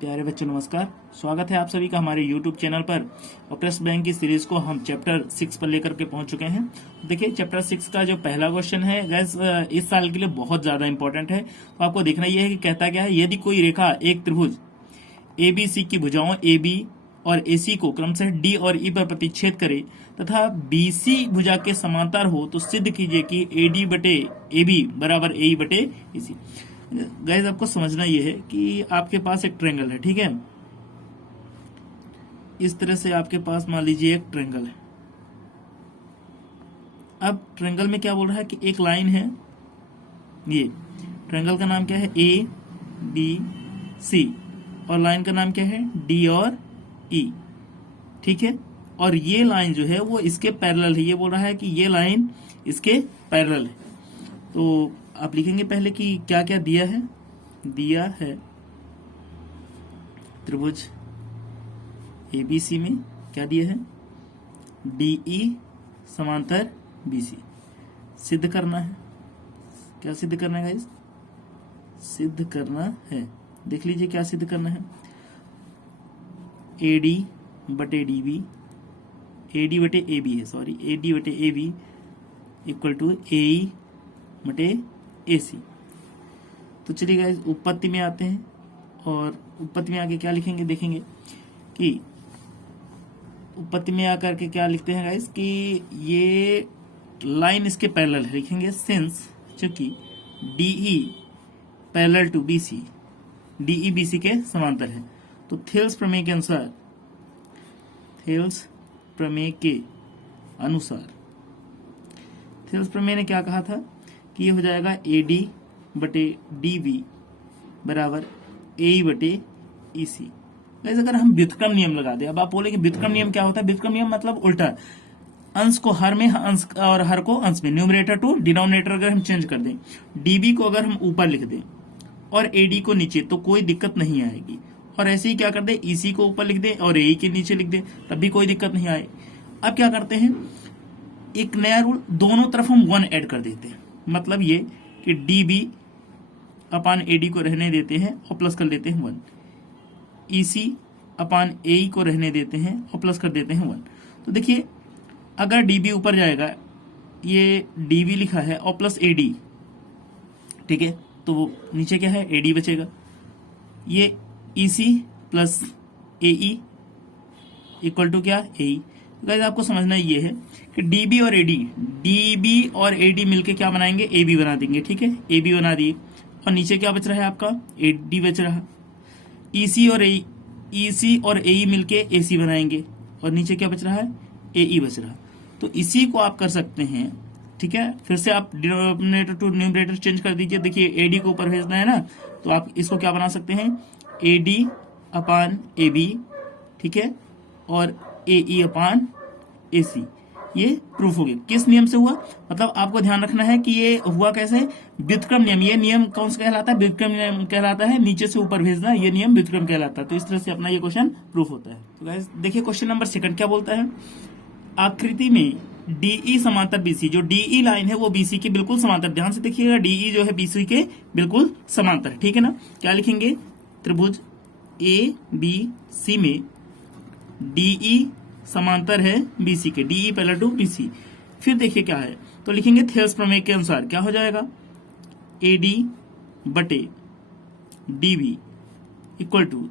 प्यारे बच्चों नमस्कार। स्वागत है आप सभी का हमारे YouTube चैनल पर। और प्रेस बैंक की सीरीज को हम चैप्टर 6 पर लेकर के पहुंच चुके हैं। देखिए चैप्टर 6 का जो पहला क्वेश्चन है गैस इस साल के लिए बहुत ज्यादा इंपॉर्टेंट है। तो आपको देखना यह है कि कहता क्या है, यदि कोई रेखा एक त्रिभुज ABC की भुजाओं AB और AC को क्रमशः D और E पर प्रतिच्छेद करे तथा BC भुजा के समांतर हो तो सिद्ध कीजिए कि AD बटे AB बराबर AE बटे EC। गाइस आपको समझना यह है कि आपके पास एक ट्रायंगल है, ठीक है। इस तरह से आपके पास मान लीजिए एक ट्रायंगल है। अब ट्रायंगल में क्या बोल रहा है कि एक लाइन है, ये ट्रायंगल का नाम क्या है ABC और लाइन का नाम क्या है D और E, ठीक है। और ये लाइन जो है वो इसके पैरेलल है। ये बोल रहा है कि ये लाइन इसके पैरेलल है। तो आप लिखेंगे पहले कि क्या क्या दिया है। दिया है त्रिभुज ABC में क्या दिया है, DE समांतर BC। सिद्ध करना है। क्या सिद्ध करना है गाइस? सिद्ध करना है। देख लीजिए क्या सिद्ध करना है। AD बटे DB, AD बटे AB है, सॉरी AD बटे AB इक्वल टू AE बटे AC। तो चलिए गाइस उत्पत्ति में आते हैं और उत्पत्ति में आके क्या लिखेंगे, देखेंगे कि उत्पत्ति में आकर के क्या लिखते हैं गाइस कि ये लाइन इसके पैरेलल है। लिखेंगे सिंस चूंकि DE parallel to BC, DE BC के समांतर है। तो थेल्स प्रमेय के अनुसार, थेल्स प्रमेय के अनुसार, थेल्स प्रमेय ने क्या कहा था कि ये हो जाएगा AD बटे DB बराबर AE बटे EC। वैसे अगर हम व्युत्क्रम नियम लगा दें, अब आप बोले कि व्युत्क्रम नियम क्या होता है। व्युत्क्रम नियम मतलब उल्टा, अंश को हर में, अंश और हर को अंश में, न्यूमरेटर टू डिनोमिनेटर अगर हम चेंज कर दें, DB को अगर हम ऊपर लिख दें और AD को नीचे, तो कोई दिक्कत नहीं आएगी। और ऐसे ही क्या कर दे, EC को ऊपर लिख दे और AE के नीचे लिख दे, तब भी कोई दिक्कत नहीं आए। अब क्या करते हैं, एक नया रूल, दोनों तरफ हम 1 ऐड कर देते हैं। मतलब ये कि DB अपान AD को रहने देते हैं और प्लस कर देते हैं 1, EC अपान AE को रहने देते हैं और प्लस कर देते हैं 1। तो देखिए अगर DB ऊपर जाएगा, ये DB लिखा है और प्लस AD, ठीक है, तो नीचे क्या है AD बचेगा। ये EC plus AE equal to क्या, AE। गाइस आपको समझना ये है कि DB और AD मिलके क्या बनाएंगे, AB बना देंगे, ठीक है। AB बना दिए और नीचे क्या बच रहा है आपका, AD बच रहा। EC और AE मिलके AC बनाएंगे और नीचे क्या बच रहा है, AE बच रहा। तो इसी को आप कर सकते हैं, ठीक है। फिर से आप डिनोमिनेटर टू न्यूमरेटर चेंज कर दीजिए। देखिए AD को ऊपर भेजना है ना, तो आप इसको क्या बना सकते हैं, AD अपान AB, ठीक है, और AE अपान AC। ये प्रूफ हो गया। किस नियम से हुआ, मतलब आपको ध्यान रखना है कि ये हुआ कैसे, व्युत्क्रम नियम। ये नियम कौन सा कहलाता है, व्युत्क्रम नियम कहलाता है। नीचे से ऊपर भेजना, ये नियम व्युत्क्रम कहलाता है। तो इस तरह से अपना ये क्वेश्चन प्रूफ होता है। तो गाइस देखिए क्वेश्चन नंबर 2 क्या बोलता है। आकृति में DE समांतर BC, जो DE लाइन है वो BC के बिल्कुल समांतर, ध्यान से देखिएगा, DE जो है BC के बिल्कुल समांतर, ठीक है ना। क्या लिखेंगे, त्रिभुज ABC में DE समांतर है BC के, DE पैरेलल टू BC। फिर देखिए क्या है, तो लिखेंगे थेल्स प्रमेय के अनुसार क्या हो जाएगा, AD बटे DB इक्वल टू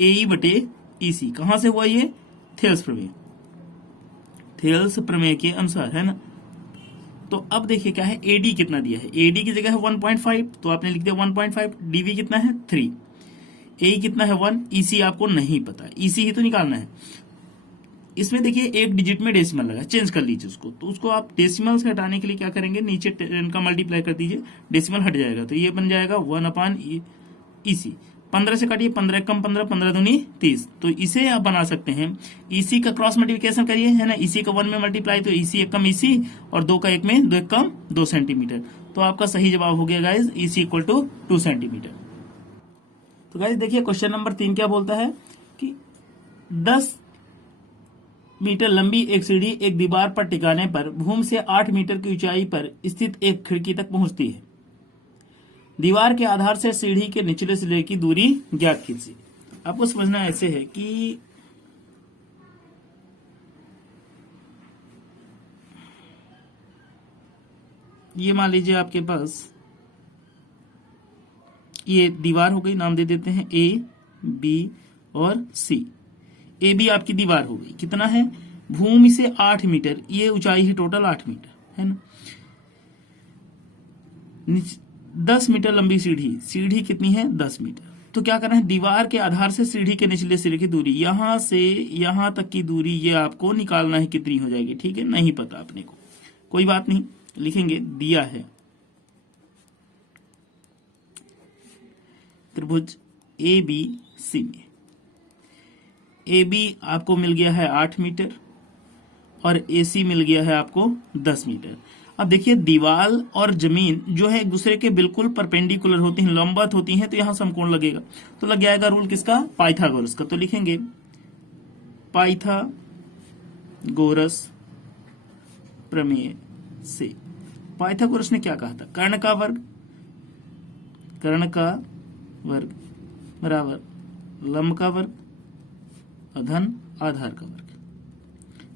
AE बटे EC। कहां से हुआ ये, थेल्स प्रमेय, थेल्स प्रमेय के अनुसार, है ना। तो अब देखिए क्या है, AD कितना दिया है, AD की जगह है 1.5, तो आपने लिख दिया 1.5। DB कितना है 3, AE कितना है 1, EC आपको नहीं पता, EC ही तो निकालना है। इसमें देखिए एक डिजिट में डेसिमल लगा, चेंज कर लीजिए उसको। तो उसको आप डेसिमल से हटाने के लिए क्या करेंगे, नीचे 10 का मल्टीप्लाई कर दीजिए, डेसिमल हट जाएगा। तो ये बन जाएगा 1 अपान EC। 15 से काटिए, 15 कम 15, 15 दूनी 30। तो इसे आप बना सकते हैं, EC का क्रॉस मल्टीप्लिकेशन करिए, है ना। EC का 1 में मल्टीप्लाई, तो EC 1 कम EC और 2 का 1 में 2 1 कम 2 सेंटीमीटर। तो आपका सही जवाब हो गया guys EC equal to 2 centimetre. तो गाइज देखिए क्वेश्चन नंबर 3 क्या बोलता है कि 10 मीटर लंबी एक सीढ़ी एक दीवार पर टिकाने पर भूमि से 8 मीटर की ऊंचाई पर स्थित एक खिड़की तक पहुंचती है। दीवार के आधार से सीढ़ी के निचले सिरे की दूरी ज्ञात कीजिए। आपको समझना ऐसे है कि ये मान लीजिए आपके पास ये दीवार हो गई, नाम दे देते हैं ए बी और सी। ए बी आपकी दीवार हो गई, कितना है, भूमि से 8 मीटर, ये ऊंचाई है टोटल 8 मीटर, है ना। 10 मीटर लंबी सीढ़ी, सीढ़ी कितनी है 10 मीटर। तो क्या करना है, दीवार के आधार से सीढ़ी के निचले सिरे की दूरी, यहां से यहां तक की दूरी ये आपको निकालना है, कितनी हो जाएगी, ठीक है, नहीं पता अपने को, कोई बात नहीं, लिखेंगे दिया है त्रिभुज ए बी सी में, ए बी आपको मिल गया है 8 मीटर और ए सी मिल गया है आपको 10 मीटर। अब देखिए दीवार और जमीन जो है एक दूसरे के बिल्कुल परपेंडिकुलर होती हैं, लंबवत होती हैं, तो यहां समकोण लगेगा, तो लग जाएगा रूल किसका, पाइथागोरस का। तो लिखेंगे पाइथागोरस प्रमेय से। पाइथागोरस ने क्या कहा था, कर्ण का वर्ग बराबर लंब का वर्ग अधन आधार का वर्ग।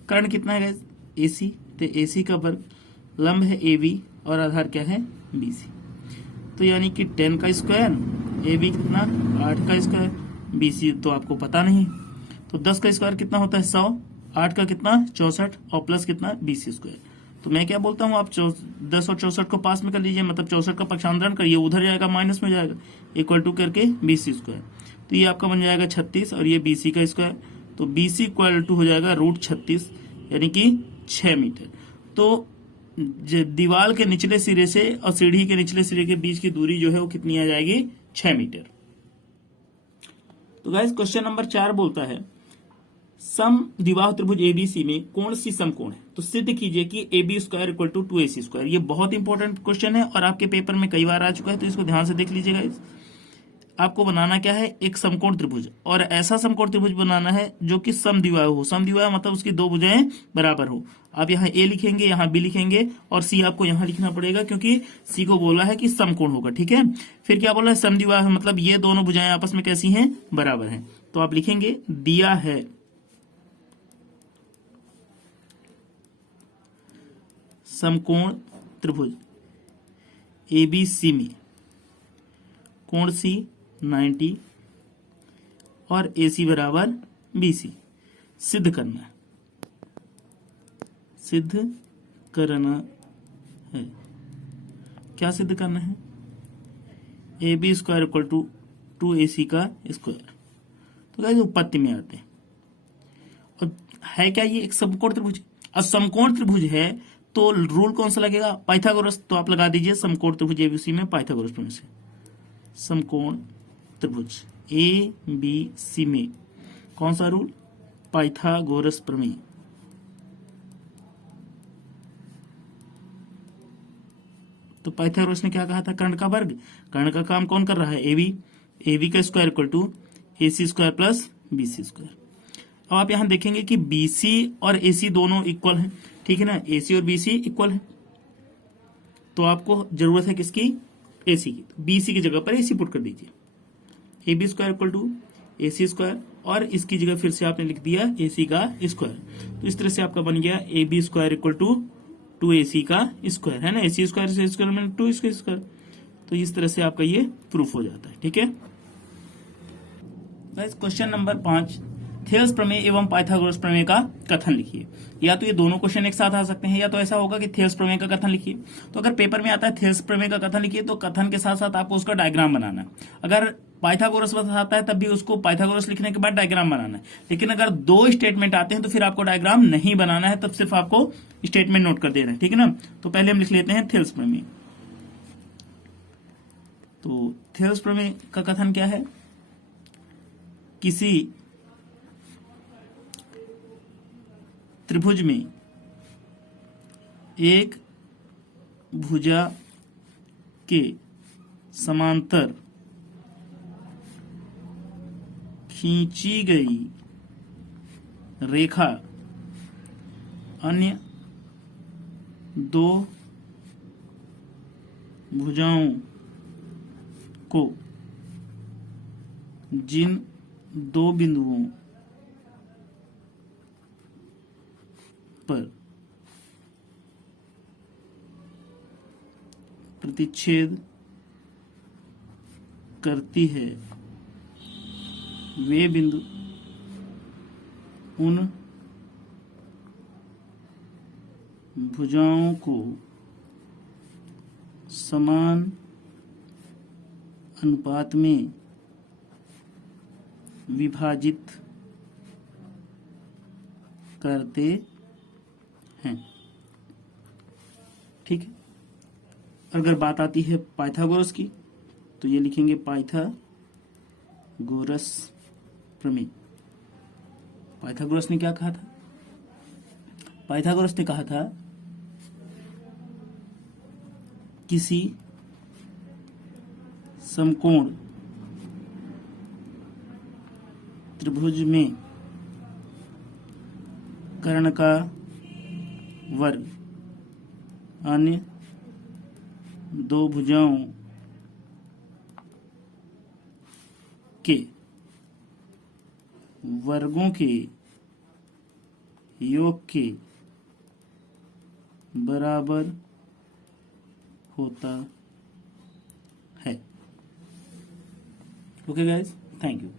कर्ण कितना है गाइस, एसी, तो एसी का वर्ग, लंब है एबी और आधार क्या है बीसी, तो यानी कि 10 का स्क्वायर, एबी कितना 8 का स्क्वायर, बीसी तो आपको पता नहीं, तो 10 का स्क्वायर कितना होता है 100, 8 का कितना 64 और प्लस कितना बीसी स्क्वायर। तो मैं क्या बोलता हूँ, आप 10 और 64 को पास में कर लीजिए, मतलब 64 का पक्षांतरण करिए, उधर जाएगा माइनस में जाएगा, इक्वल टू करके बीसी स्क्वायर, तो ये आपका बन जाएगा 36 और ये बीसी का स्क्वायर, तो बीसी इक्वल टू हो जाएगा √36 यानी कि 6 मीटर। तो दीवार के निचले सिरे से और सीढ़ी के निचले सिरे के बीच की दूरी जो है वो कितनी आ जाएगी 6 मीटर। तो गाइस क्वेश्चन नंबर 4 बोलता है सम द्विबाहु त्रिभुज एबीसी में कौन सी समकोण है, तो सिद्ध कीजिए कि AB square equal to 2AC square. ये बहुत इंपॉर्टेंट क्वेश्चन है और आपके पेपर में कई बार आ चुका है, तो इसको ध्यान से देख लीजिएगा। आपको बनाना क्या है, एक समकोण त्रिभुज, और ऐसा समकोण त्रिभुज बनाना है जो कि समद्विबाहु हो। समद्विबाहु मतलब उसकी दो भुजाएं बराबर हो। आप यहाँ ए लिखेंगे, यहाँ बी लिखेंगे और सी आपको यहाँ लिखना पड़ेगा क्योंकि सी को बोला है कि समकोण होगा, ठीक है। फिर क्या बोला है, समद्विबाहु मतलब ये दोनों भुजाएं आपस में कैसी हैं, बराबर हैं। तो आप लिखेंगे दिया है समकोण त्रिभुज एबीसी में कोण सी 90 और AC बराबर BC। सिद्ध करना है, सिद्ध करना है, क्या सिद्ध करना है, AB square equal to 2AC का स्क्वायर। तो गाइस उत्पत्ति में आते हैं, और है क्या ये एक समकोण त्रिभुज। अब समकोण त्रिभुज है तो रूल कौन सा लगेगा, पाइथागोरस। तो आप लगा दीजिए समकोण त्रिभुज एबीसी में पाइथागोरस प्रमेय से। समकोण त्रिभुज ए बी सी में कौन सा रूल, पाइथागोरस प्रमेय। तो पाइथागोरस ने क्या कहा था, कर्ण का वर्ग, कर्ण का काम कौन कर रहा है, एबी, एबी का square equal to AC square plus BC square. अब आप यहां देखेंगे कि BC और AC दोनों इक्वल हैं, ठीक है ना, AC और BC इक्वल है, तो आपको जरूरत है किसकी, AC की। तो BC की जगह पर AC पुट कर दीजिए, AB square equal to AC square, और इसकी जगह फिर से आपने लिख दिया AC का स्क्वायर। तो इस तरह से आपका बन गया AB square equal to 2AC का स्क्वायर, है ना, AC स्क्वायर से स्क्वायर में 2 इसका स्क्वायर। तो इस तरह से आपका ये प्रूफ हो जाता है, ठीक है। क्वेश्चन नंबर 5, थेल्स प्रमेय एवं पाइथागोरस प्रमेय का कथन लिखिए। या तो ये दोनों क्वेश्चन एक साथ आ सकते हैं, या तो ऐसा होगा कि थेल्स प्रमेय का कथन लिखिए। तो अगर पेपर में आता है थेल्स प्रमेय का कथन लिखिए, तो कथन के साथ साथ आपको उसका डायग्राम बनाना है। अगर पाइथागोरस आता है तब भी उसको पाइथागोरस लिखने के बाद डायग्राम बनाना है। लेकिन अगर दो स्टेटमेंट आते हैं तो फिर आपको डायग्राम नहीं बनाना है, तब सिर्फ आपको स्टेटमेंट नोट कर देना है, ठीक है ना। तो पहले हम लिख लेते हैं थेल्स प्रमेय। तो थेल्स प्रमेय का कथन क्या है, किसी त्रिभुज में एक भुजा के समांतर खींची गई रेखा अन्य दो भुजाओं को जिन दो बिंदुओं पर प्रतिच्छेद करती है वे बिंदु उन भुजाओं को समान अनुपात में विभाजित करते हैं। ठीक है। अगर बात आती है पाइथागोरस की, तो ये लिखेंगे पाइथागोरस प्रमेय। पाइथागोरस ने क्या कहा था? पाइथागोरस ने कहा था किसी समकोण त्रिभुज में कर्ण का वर्ग अन्य दो भुजाओं के वर्गों के योग के बराबर होता है। Okay guys, thank you.